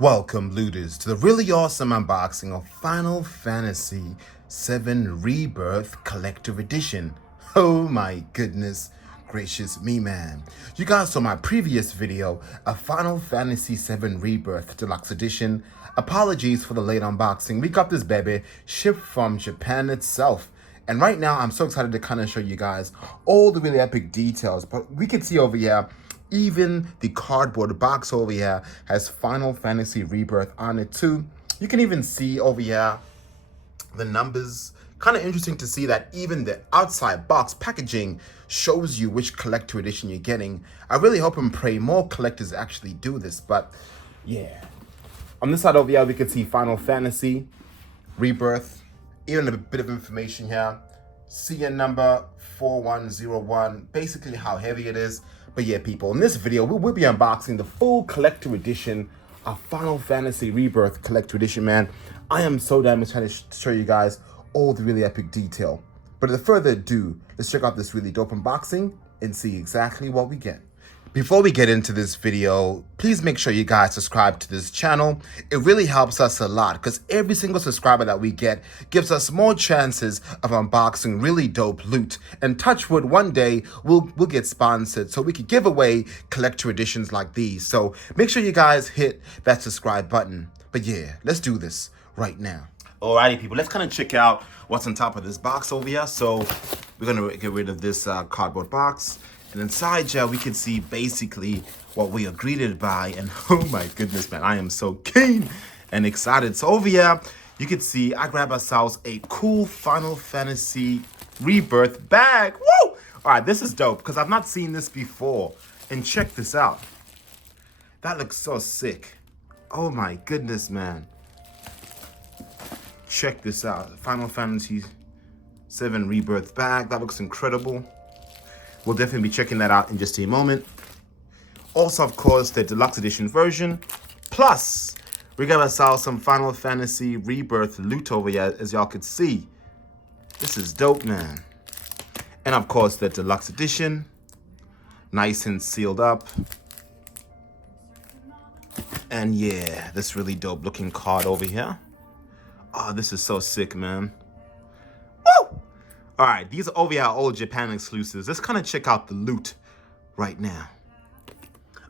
Welcome, looters, to the really awesome unboxing of Final Fantasy VII Rebirth Collector Edition. Oh my goodness gracious me, man. You guys saw my previous video of Final Fantasy VII Rebirth Deluxe Edition. Apologies for the late unboxing. We got this baby shipped from Japan itself. And right now, I'm so excited to kind of show you guys all the really epic details. But we can see over here, even the cardboard box over here has Final Fantasy Rebirth on it too. You can even see over here the numbers. Kind of interesting to see that even the outside box packaging shows you which collector edition you're getting. I really hope and pray more collectors actually do this, but yeah. On this side over here, we can see Final Fantasy Rebirth, even a bit of information here. CN number 4101, basically how heavy it is. But yeah, people, in this video, we'll be unboxing the full collector edition of Final Fantasy Rebirth Collector Edition, man. I am so damn excited to show you guys all the really epic detail. But without further ado, let's check out this really dope unboxing and see exactly what we get. Before we get into this video, please make sure you guys subscribe to this channel. It really helps us a lot because every single subscriber that we get gives us more chances of unboxing really dope loot. And touch wood, one day we'll get sponsored so we can give away collector editions like these. So make sure you guys hit that subscribe button. But yeah, let's do this right now. Alrighty, people, let's kind of check out what's on top of this box over here. So we're gonna get rid of this cardboard box. And inside here, we can see basically what we are greeted by. And oh my goodness, man, I am so keen and excited. So over here, you can see I grabbed ourselves a cool Final Fantasy Rebirth bag. Woo! All right, this is dope because I've not seen this before. And check this out. That looks so sick. Oh my goodness, man. Check this out. Final Fantasy VII Rebirth bag. That looks incredible. We'll definitely be checking that out in just a moment. Also, of course, the deluxe edition version. Plus, we got ourselves some Final Fantasy Rebirth loot over here, as y'all could see. This is dope, man. And of course, the deluxe edition. Nice and sealed up. And yeah, this really dope looking card over here. Oh, this is so sick, man. Woo! All right, these are over here old Japan exclusives. Let's kind of check out the loot right now.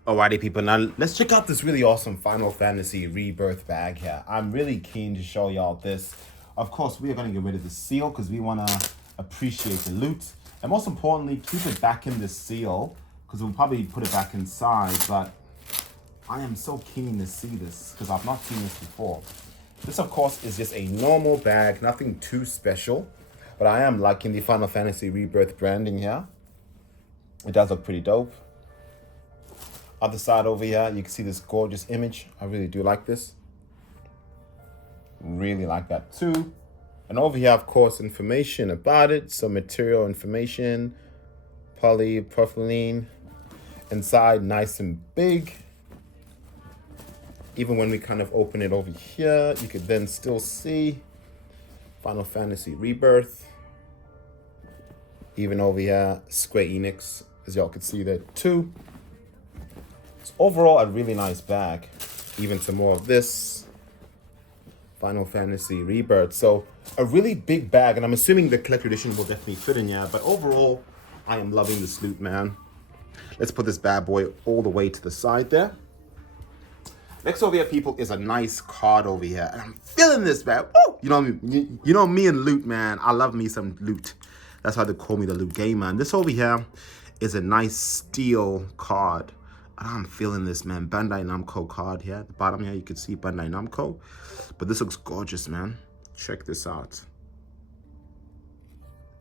Alrighty, people, now let's check out this really awesome Final Fantasy Rebirth bag here. I'm really keen to show y'all this. Of course, we are going to get rid of the seal because we want to appreciate the loot. And most importantly, keep it back in the seal because we'll probably put it back inside. But I am so keen to see this because I've not seen this before. This, of course, is just a normal bag, nothing too special. But I am liking the Final Fantasy Rebirth branding here. It does look pretty dope. Other side over here, you can see this gorgeous image. I really do like this. Really like that too. And over here, of course, information about it. Some material information. Polypropylene. Inside, nice and big. Even when we kind of open it over here, you could then still see Final Fantasy Rebirth. Even over here, Square Enix, as y'all can see there too. It's overall a really nice bag. Even some more of this. Final Fantasy Rebirth. So a really big bag, and I'm assuming the collector edition will definitely fit in here. But overall, I am loving this loot, man. Let's put this bad boy all the way to the side there. Next over here, people, is a nice card over here. And I'm feeling this, man. Woo! You know me and loot, man. I love me some loot. That's why they call me the loot game, man. This over here is a nice steel card. And I'm feeling this, man. Bandai Namco card here. At the bottom here, you can see Bandai Namco. But this looks gorgeous, man. Check this out.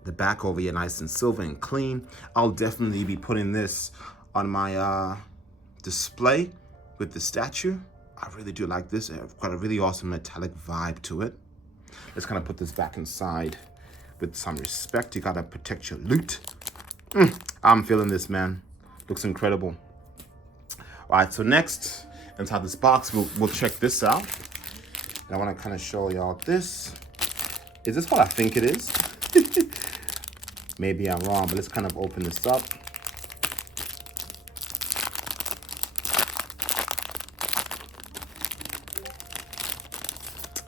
The back over here, nice and silver and clean. I'll definitely be putting this on my display with the statue. I really do like this. It's got a really awesome metallic vibe to it. Let's kind of put this back inside with some respect. You gotta protect your loot. I'm feeling this, man. Looks incredible. All right, so next, inside this box, we'll check this out. And I wanna kind of show y'all this. Is this what I think it is? Maybe I'm wrong, but let's kind of open this up.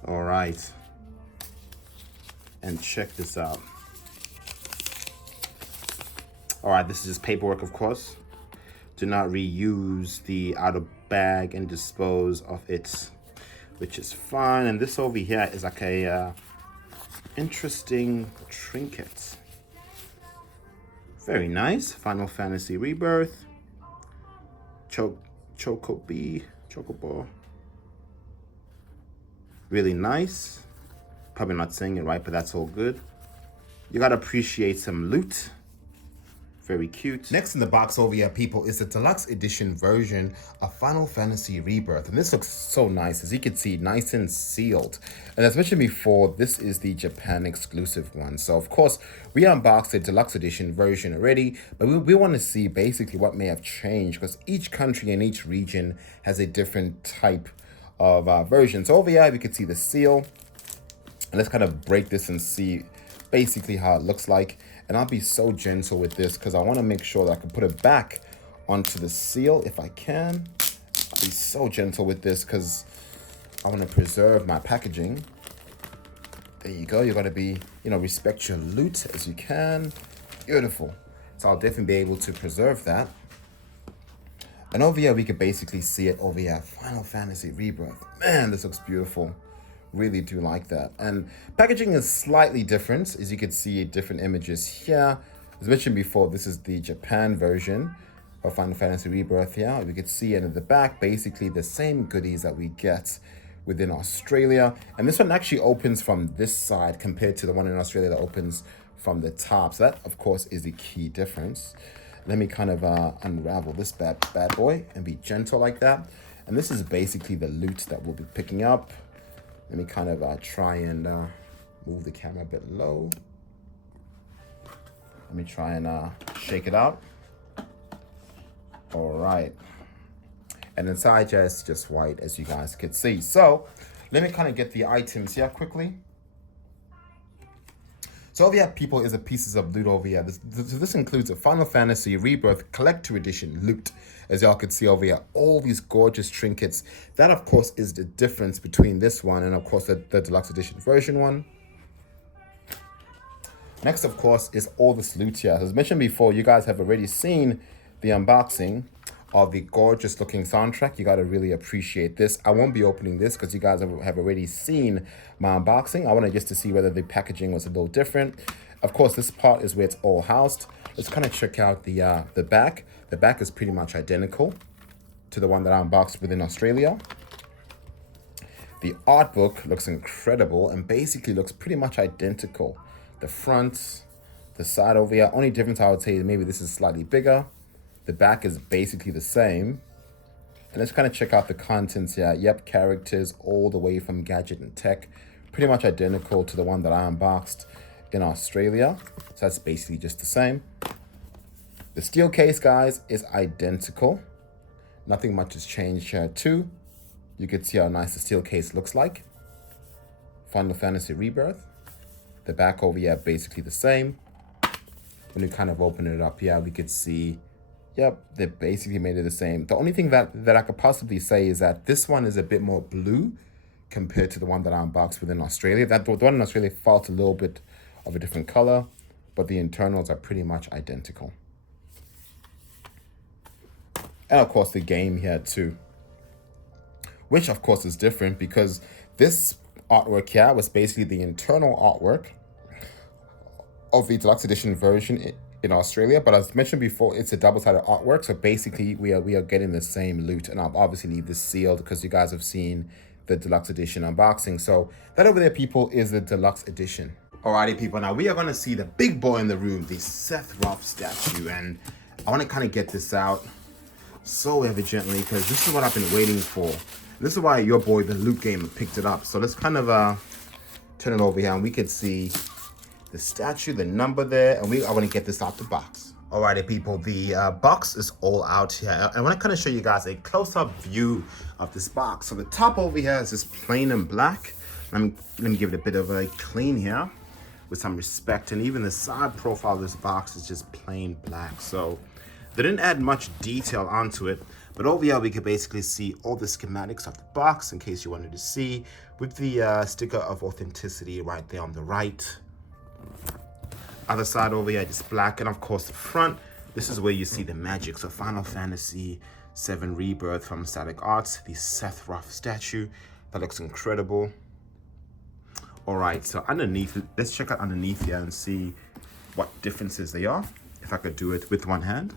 All right. And check this out. All right, this is just paperwork, of course. Do not reuse the outer bag and dispose of it, which is fine. And this over here is like a interesting trinket. Very nice. Final Fantasy Rebirth. Chocobo. Really nice. Probably not saying it right, but that's all good. You gotta appreciate some loot. Very cute. Next in the box over here, people, is the deluxe edition version of Final Fantasy Rebirth. And this looks so nice. As you can see, nice and sealed. And as mentioned before, this is the Japan exclusive one. So of course, we unboxed the deluxe edition version already, but we want to see basically what may have changed, because each country and each region has a different type of version. So over here, we can see the seal. And let's kind of break this and see basically how it looks like. And I'll be so gentle with this because I want to make sure that I can put it back onto the seal if I can. I'll be so gentle with this because I want to preserve my packaging. There you go. You got to be, respect your loot as you can. Beautiful. So I'll definitely be able to preserve that. And over here, we can basically see it over here. Final Fantasy Rebirth. Man, this looks beautiful. Really do like that. And packaging is slightly different. As you can see, different images here. As mentioned before, this is the Japan version of Final Fantasy Rebirth here. We can see it in the back, basically the same goodies that we get within Australia. And this one actually opens from this side compared to the one in Australia that opens from the top. So that, of course, is the key difference. Let me kind of unravel this bad boy and be gentle like that. And this is basically the loot that we'll be picking up. Let me kind of try and move the camera a bit low. Let me try and shake it out. All right. And inside here it's just white, as you guys could see. So let me kind of get the items here quickly. So over here, people, is a pieces of loot over here. This includes a Final Fantasy Rebirth Collector Edition loot. As y'all can see over here, all these gorgeous trinkets. That, of course, is the difference between this one and, of course, the deluxe edition version one. Next, of course, is all this loot here. As mentioned before, you guys have already seen the unboxing of the gorgeous looking soundtrack. You got to really appreciate this. I won't be opening this because you guys have already seen my unboxing. I wanted just to see whether the packaging was a little different. Of course, this part is where it's all housed. Let's kind of check out the back. The back is pretty much identical to the one that I unboxed within Australia. The art book looks incredible and basically looks pretty much identical. The front, the side over here, only difference I would say is maybe this is slightly bigger. The back is basically the same. And let's kind of check out the contents here. Yep, characters all the way from Gadget and Tech. Pretty much identical to the one that I unboxed in Australia. So that's basically just the same. The steel case, guys, is identical. Nothing much has changed here too. You can see how nice the steel case looks like. Final Fantasy Rebirth. The back over here, basically the same. When we kind of open it up here, we could see, yep, they basically made it the same. The only thing that I could possibly say is that this one is a bit more blue compared to the one that I unboxed within Australia. The one in Australia felt a little bit of a different color, but the internals are pretty much identical. And of course the game here too, which of course is different because this artwork here was basically the internal artwork of the deluxe edition version in Australia. But as mentioned before, it's a double-sided artwork. So basically we are getting the same loot, and I'll obviously leave this sealed because you guys have seen the deluxe edition unboxing. So that over there, people, is the deluxe edition. Alrighty, people, now we are going to see the big boy in the room, the Seth Roth statue. And I want to kind of get this out so evidently because this is what I've been waiting for. This is why your boy, the Luke Gamer, picked it up. So let's kind of turn it over here and we can see the statue, the number there, and I want to get this out the box. Alrighty, people, the box is all out here. I want to kind of show you guys a close-up view of this box. So the top over here is just plain and black. Let me give it a bit of a clean here with some respect. And even the side profile of this box is just plain black. So they didn't add much detail onto it. But over here, we can basically see all the schematics of the box in case you wanted to see, with the sticker of authenticity right there on the right. Other side over here, just black. And of course, the front, this is where you see the magic. So Final Fantasy VII Rebirth from Static Arts, the Sephiroth statue. That looks incredible. All right, so underneath, let's check out underneath here and see what differences they are, if I could do it with one hand.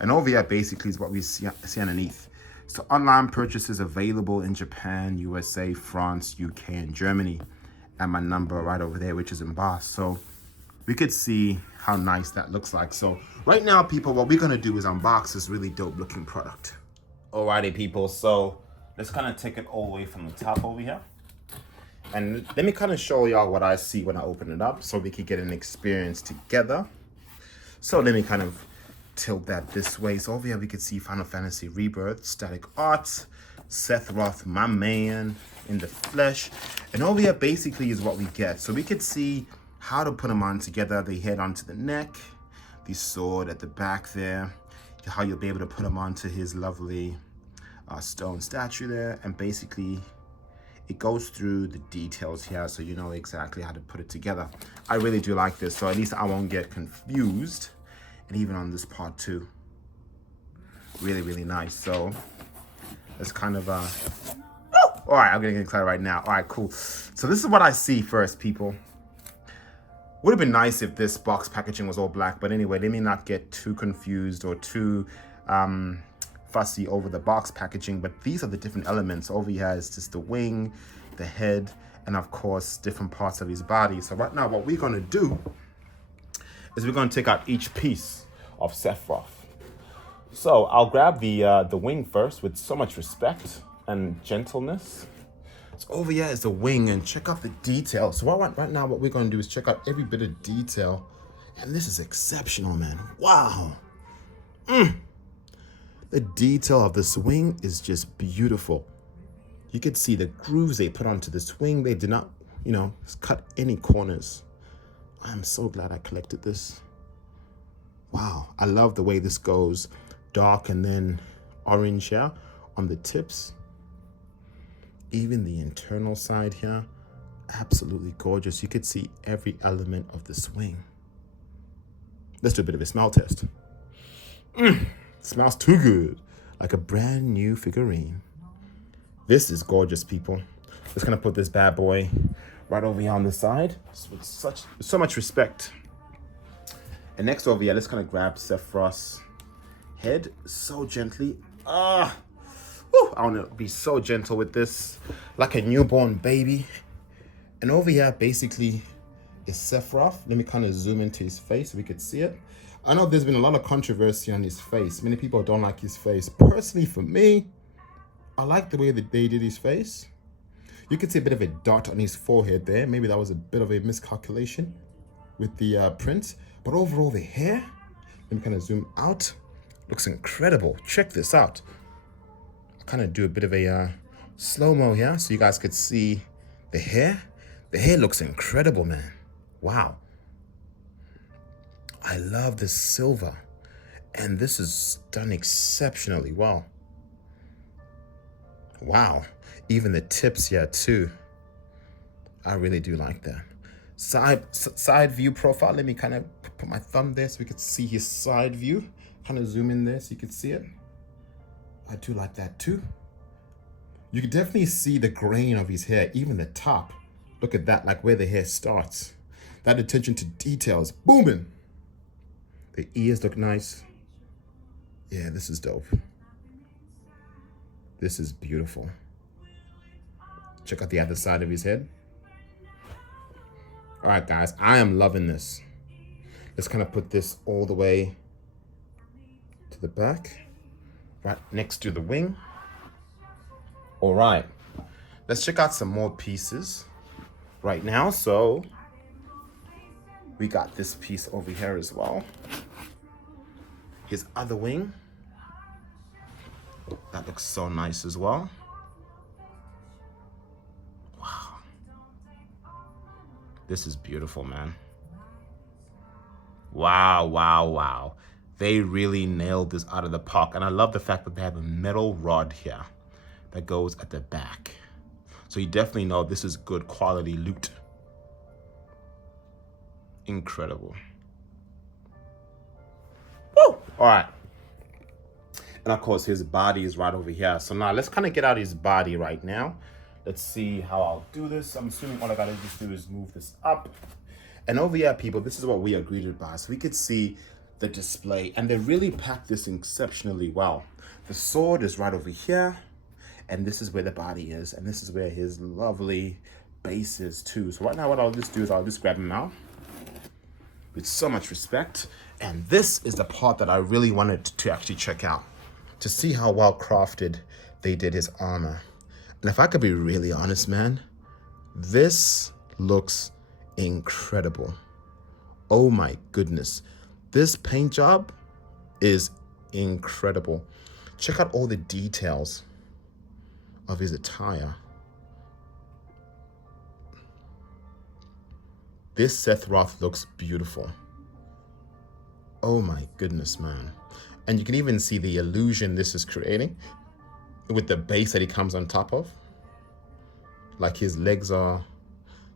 And over here basically is what we see underneath. So online purchases available in Japan, USA, France, UK, and Germany. And my number right over there, which is embossed. So we could see how nice that looks like. So right now, people, what we're gonna do is unbox this really dope looking product. Alrighty, people, so let's kind of take it all the way from the top over here. And let me kind of show y'all what I see when I open it up so we can get an experience together. So let me kind of tilt that this way. So over here we can see Final Fantasy Rebirth, Static Arts, Sephiroth, my man, in the flesh. And over here basically is what we get. So we could see how to put them on together. They head onto the neck, the sword at the back there, how you'll be able to put them onto his lovely stone statue there. And basically it goes through the details here so you know exactly how to put it together. I really do like this, so at least I won't get confused. And even on this part too, really, really nice. So it's kind of all right, I'm getting excited right now. All right, cool. So this is what I see first, people. Would have been nice if this box packaging was all black, but anyway, let me not get too confused or too fussy over the box packaging. But these are the different elements. Over here is just the wing, the head, and of course different parts of his body. So right now what we're going to do is we're going to take out each piece of Sephiroth. So I'll grab the wing first with so much respect and gentleness. So over here is the wing, and check out the detail. So right now what we're going to do is check out every bit of detail, and this is exceptional, man. Wow. The detail of this wing is just beautiful. You could see the grooves they put onto this wing. They did not, cut any corners. I'm so glad I collected this. Wow, I love the way this goes dark and then orange here on the tips. Even the internal side here, absolutely gorgeous. You could see every element of the swing. Let's do a bit of a smell test. Smells too good, like a brand new figurine. This is gorgeous, people. Just gonna put this bad boy right over here on the side with so much respect. And next over here, let's kind of grab Sephiroth's head so gently. I want to be so gentle with this, like a newborn baby. And over here, basically, is Sephiroth. Let me kind of zoom into his face so we could see it. I know there's been a lot of controversy on his face. Many people don't like his face. Personally, for me, I like the way that they did his face. You can see a bit of a dot on his forehead there. Maybe that was a bit of a miscalculation with the print. But overall, the hair, let me kind of zoom out. Looks incredible. Check this out. I'll kind of do a bit of a slow-mo here so you guys could see the hair. The hair looks incredible, man. Wow. I love this silver. And this is done exceptionally well. Wow. Even the tips here too. I really do like that. Side view profile. Let me kind of put my thumb there so we could see his side view. Kind of zoom in there so you can see it. I do like that too. You can definitely see the grain of his hair, even the top. Look at that, like where the hair starts. That attention to detail is booming. The ears look nice. Yeah, this is dope. This is beautiful. Check out the other side of his head. All right, guys, I am loving this. Let's kind of put this all the way to the back, right next to the wing. All right, let's check out some more pieces right now. So we got this piece over here as well. His other wing. That looks so nice as well. Wow. This is beautiful, man. Wow, wow, wow. They really nailed this out of the park. And I love the fact that they have a metal rod here that goes at the back. So you definitely know this is good quality loot. Incredible. Woo! All right. And of course, his body is right over here. So now let's kind of get out his body right now. Let's see how I'll do this. I'm assuming all I gotta just do is move this up. And over here, people, this is what we are greeted by. So we could see the display, and they really packed this exceptionally well. The sword is right over here, and this is where the body is, and this is where his lovely base is too. So right now, what I'll just do is I'll just grab him out with so much respect. And this is the part that I really wanted to actually check out, to see how well crafted they did his armor. And if I could be really honest, man, this looks incredible. Oh my goodness. This paint job is incredible. Check out all the details of his attire. This Sephiroth looks beautiful. Oh my goodness, man. And you can even see the illusion this is creating with the base that he comes on top of. Like his legs are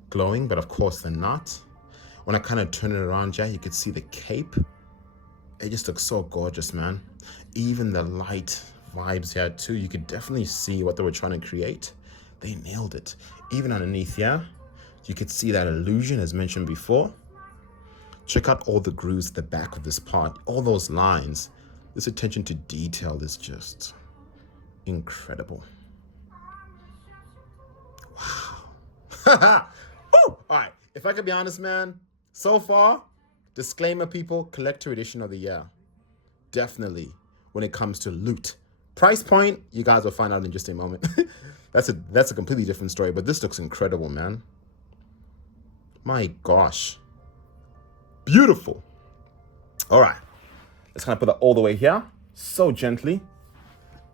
glowing, but of course they're not. When I kind of turn it around, yeah, you could see the cape. It just looks so gorgeous, man. Even the light vibes here too. You could definitely see what they were trying to create. They nailed it. Even underneath here, you could see that illusion as mentioned before. Check out all the grooves at the back of this part. All those lines. This attention to detail is just incredible. Wow. Woo! All right, if I could be honest, man, so far, disclaimer, people, collector edition of the year. Definitely when it comes to loot. Price point, you guys will find out in just a moment. That's a completely different story, but this looks incredible, man. My gosh. Beautiful. All right, let's kind of put that all the way here, so gently.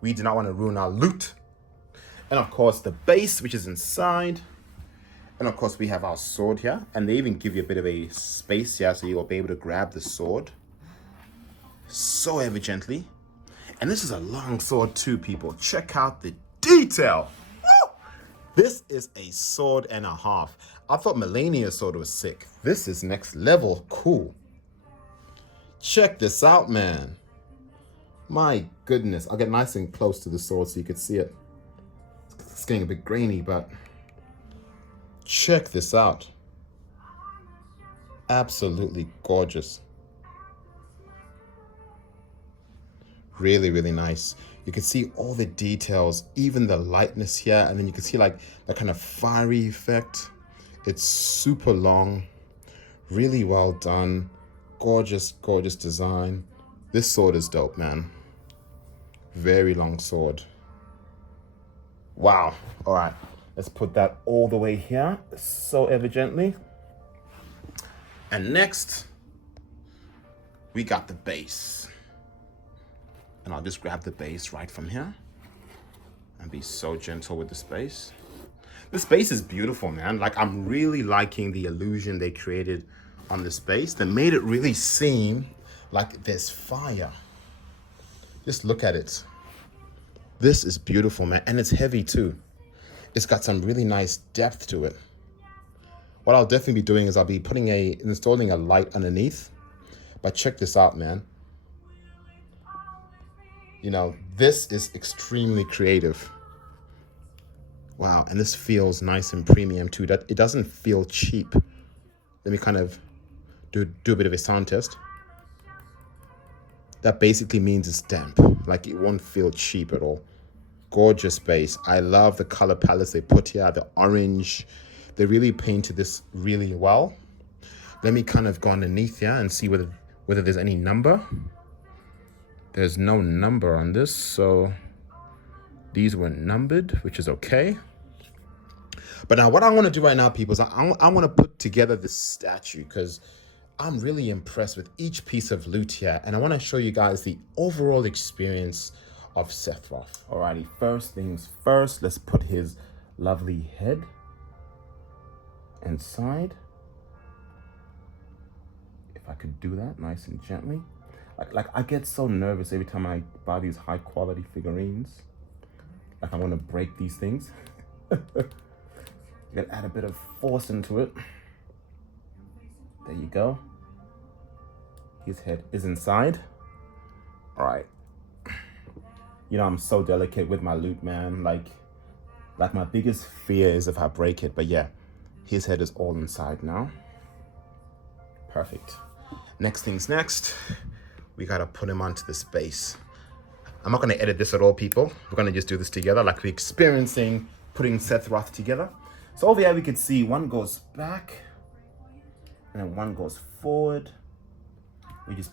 We do not want to ruin our loot. And of course, the base, which is inside. And of course, we have our sword here. And they even give you a bit of a space here, so you'll be able to grab the sword so ever gently. And this is a long sword too, people. Check out the detail. Woo! This is a sword and a half. I thought Melania's sword was sick. This is next level cool. Check this out, man. My goodness. I'll get nice and close to the sword so you can see it. It's getting a bit grainy, but check this out. Absolutely gorgeous. Really, really nice. You can see all the details, even the lightness here, and then you can see like that kind of fiery effect. It's super long, really well done. Gorgeous, gorgeous design. This sword is dope, man. Very long sword. Wow. All right, let's put that all the way here, so ever gently. And next, we got the base. And I'll just grab the base right from here and be so gentle with the space. This base is beautiful, man. Like, I'm really liking the illusion they created on this base. They made it really seem like there's fire. Just look at it. This is beautiful, man. And it's heavy too. It's got some really nice depth to it. What I'll definitely be doing is I'll be installing a light underneath. But check this out, man. You know, this is extremely creative. Wow, and this feels nice and premium too. That it doesn't feel cheap. Let me kind of do a bit of a sound test. That basically means it's damp. Like, it won't feel cheap at all. Gorgeous base. I love the color palettes they put here. The orange. They really painted this really well. Let me kind of go underneath here and see whether there's any number. There's no number on this, so these were numbered, which is okay. But now what I want to do right now, people, is I want to put together this statue because I'm really impressed with each piece of loot here. And I want to show you guys the overall experience of Sephiroth. Alrighty, first things first, let's put his lovely head inside. If I could do that nice and gently. Like I get so nervous every time I buy these high quality figurines. Like I want to break these things. You gotta add a bit of force into it. There you go. His head is inside. All right. You know, I'm so delicate with my loot, man. Like my biggest fear is if I break it. But yeah, his head is all inside now. Perfect. Next thing's next. We gotta put him onto this base. I'm not gonna edit this at all, people. We're gonna just do this together, like we're experiencing putting Sephiroth together. So over here we could see one goes back, and then one goes forward. We just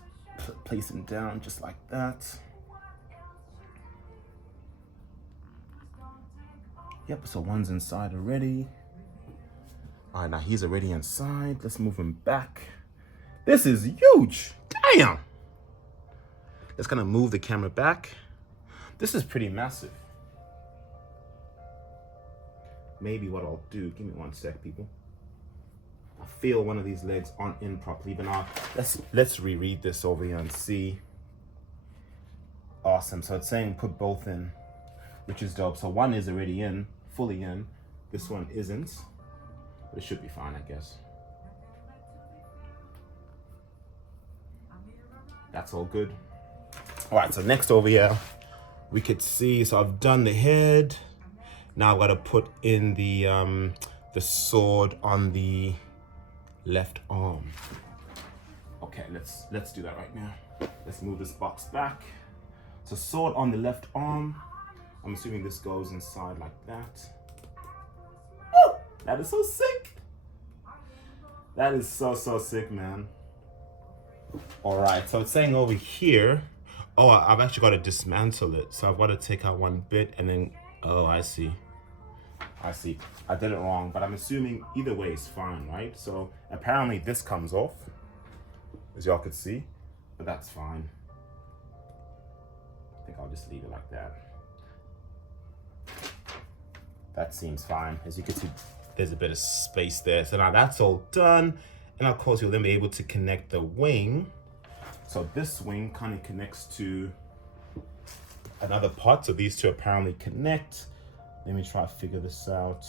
place him down just like that. Yep, so one's inside already. All right, now he's already inside. Let's move him back. This is huge. Damn. Let's kind of move the camera back. This is pretty massive. Maybe what I'll do, give me one sec, people. I feel one of these legs aren't in properly, but now let's reread this over here and see. Awesome, so it's saying put both in, which is dope. So one is already in, fully in. This one isn't, but it should be fine, I guess. That's all good. All right, so next over here, we could see, so I've done the head. Now I've got to put in the sword on the left arm. Okay, let's do that right now. Let's move this box back. So sword on the left arm. I'm assuming this goes inside like that. Woo! That is so sick. That is so sick, man. All right, so it's saying over here, oh, I've actually got to dismantle it. So I've got to take out one bit and then, oh, I see. I did it wrong, but I'm assuming either way is fine, right? So apparently this comes off, as y'all could see, but that's fine. I think I'll just leave it like that. That seems fine. As you can see, there's a bit of space there. So now that's all done. And of course, you'll then be able to connect the wing. So this wing kind of connects to another part. So these two apparently connect. Let me try to figure this out.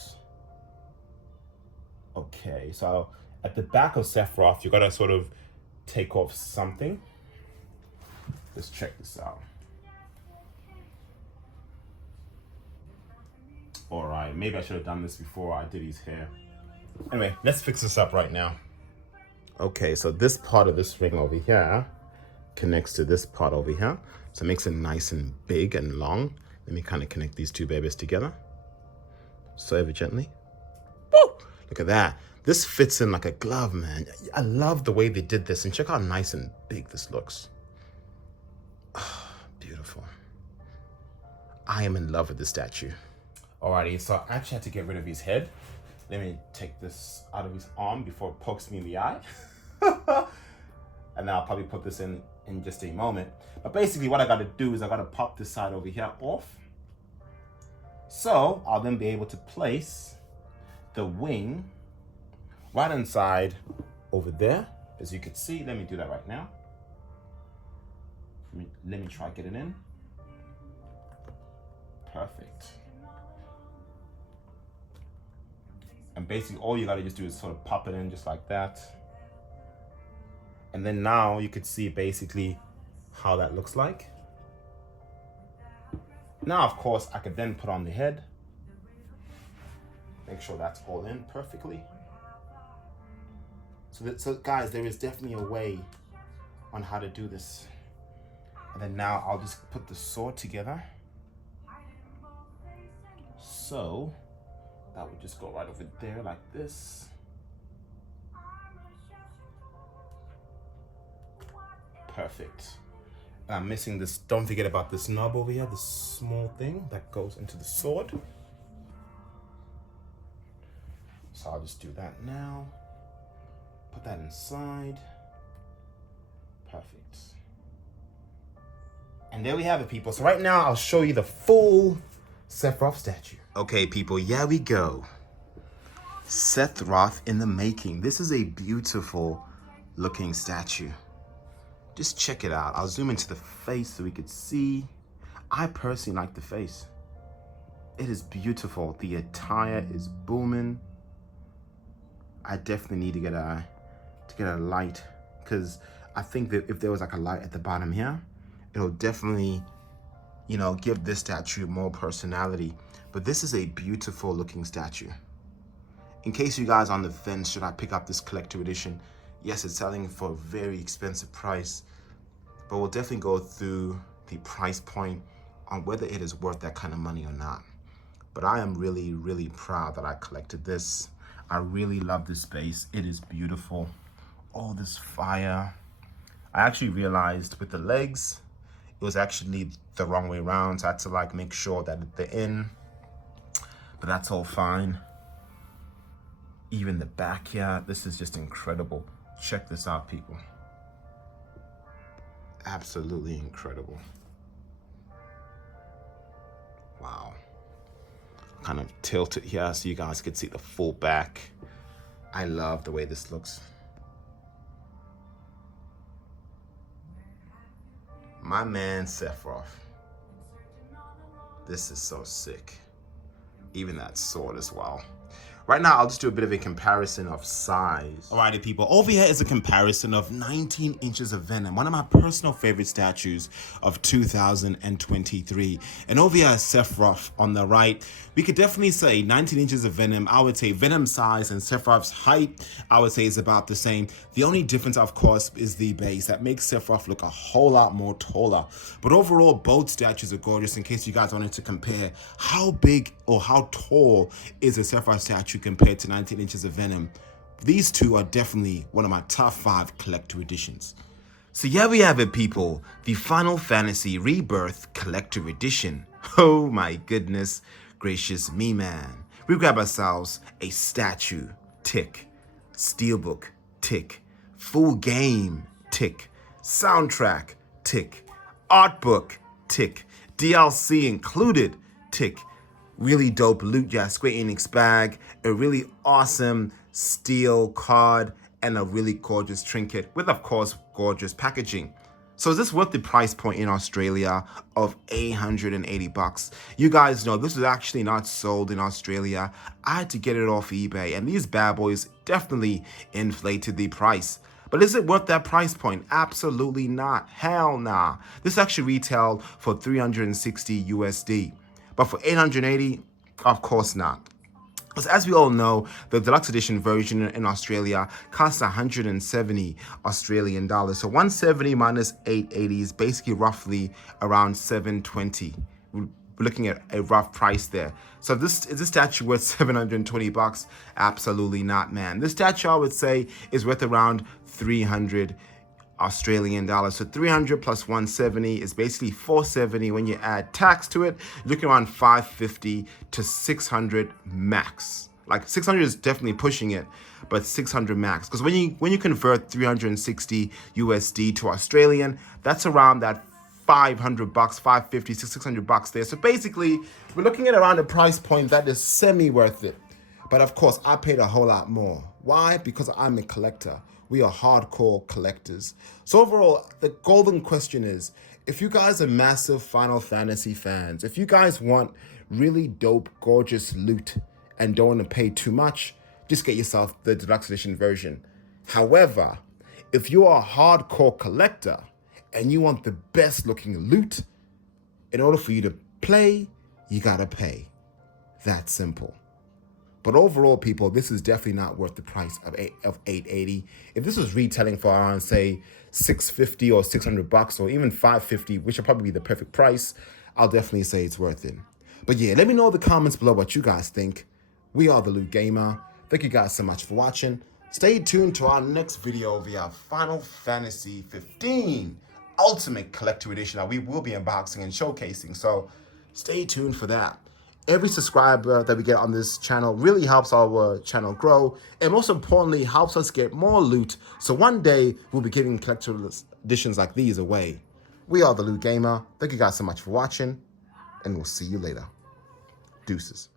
Okay, so at the back of Sephiroth, you gotta sort of take off something. Let's check this out. All right, maybe I should have done this before I did his hair. Anyway, let's fix this up right now. Okay, so this part of this ring over here connects to this part over here. So it makes it nice and big and long. Let me kind of connect these two babies together. So ever gently. Woo! Look at that. This fits in like a glove, man. I love the way they did this, and check how nice and big this looks. Oh, beautiful. I am in love with this statue. Alrighty, so I actually had to get rid of his head. Let me take this out of his arm before it pokes me in the eye. And now I'll probably put this in just a moment. But basically what I gotta do is I gotta pop this side over here off. So I'll then be able to place the wing right inside over there. As you can see, let me do that right now. Let me try getting in. Perfect. And basically all you gotta just do is sort of pop it in just like that. And then now you could see basically how that looks like. Now, of course, I could then put on the head. Make sure that's all in perfectly. So guys, there is definitely a way on how to do this. And then now I'll just put the sword together. So that would just go right over there like this. Perfect. I'm missing this, don't forget about this knob over here, this small thing that goes into the sword. So I'll just do that now. Put that inside. Perfect. And there we have it, people. So right now I'll show you the full Sephiroth statue. Okay, people, here we go. Sephiroth in the making. This is a beautiful looking statue. Just check it out. I'll zoom into the face so we could see. I personally like the face. It is beautiful. The attire is booming. I definitely need to get a light, because I think that if there was like a light at the bottom here, it'll definitely, you know, give this statue more personality. But this is a beautiful looking statue. In case you guys are on the fence, should I pick up this collector edition? Yes, it's selling for a very expensive price, but we'll definitely go through the price point on whether it is worth that kind of money or not. But I am really, really proud that I collected this. I really love this space. It is beautiful. All this fire. I actually realized with the legs, it was actually the wrong way around. So I had to like make sure that they're in, but that's all fine. Even the back here, this is just incredible. Check this out, people. Absolutely incredible. Wow. Kind of tilt it here so you guys can see the full back. I love the way this looks. My man Sephiroth. This is so sick. Even that sword as well. Right now, I'll just do a bit of a comparison of size. Alrighty, people. Over here is a comparison of 19 inches of Venom, one of my personal favorite statues of 2023. And over here is Sephiroth on the right. We could definitely say 19 inches of Venom. I would say Venom size and Sephiroth's height, I would say, is about the same. The only difference, of course, is the base. That makes Sephiroth look a whole lot more taller. But overall, both statues are gorgeous. In case you guys wanted to compare how big or how tall is a Sephiroth statue compared to 19 inches of Venom, these two are definitely one of my top 5 collector editions. So here we have it, people. The Final Fantasy Rebirth Collector Edition. Oh my goodness gracious me, man. We grab ourselves a statue, tick. Steelbook, tick. Full game, tick. Soundtrack, tick. Artbook, tick. DLC included, tick. Really dope loot, yeah, Square Enix bag, a really awesome steel card, and a really gorgeous trinket with, of course, gorgeous packaging. So is this worth the price point in Australia of $880? You guys know this was actually not sold in Australia. I had to get it off eBay, and these bad boys definitely inflated the price. But is it worth that price point? Absolutely not. Hell nah. This actually retailed for 360 USD. But for 880, of course not. Because as we all know, the deluxe edition version in Australia costs 170 Australian dollars. So 170 minus 880 is basically roughly around 720. We're looking at a rough price there. So is this statue worth 720 bucks? Absolutely not, man. This statue, I would say, is worth around 300 Australian dollars. So 300 plus 170 is basically 470. When you add tax to it, you're looking around 550 to 600 max. Like 600 is definitely pushing it, but 600 max. Because when you convert 360 USD to Australian, that's around that 500 bucks, 550, 600 bucks there. So basically, we're looking at around a price point that is semi worth it. But of course, I paid a whole lot more. Why? Because I'm a collector. We are hardcore collectors. So overall, the golden question is, if you guys are massive Final Fantasy fans, if you guys want really dope, gorgeous loot and don't want to pay too much, just get yourself the deluxe edition version. However, if you are a hardcore collector and you want the best looking loot, in order for you to play, you gotta pay. That simple. But overall, people, this is definitely not worth the price of $880. If this was retailing for around, say, $650 or 600 bucks, or even $550, which would probably be the perfect price, I'll definitely say it's worth it. But yeah, let me know in the comments below what you guys think. We are The Loot Gamer. Thank you guys so much for watching. Stay tuned to our next video via Final Fantasy 15 Ultimate Collector Edition that we will be unboxing and showcasing. So stay tuned for that. Every subscriber that we get on this channel really helps our channel grow, and most importantly, helps us get more loot. So one day we'll be giving collector editions like these away. We are The Loot Gamer. Thank you guys so much for watching, and we'll see you later. Deuces.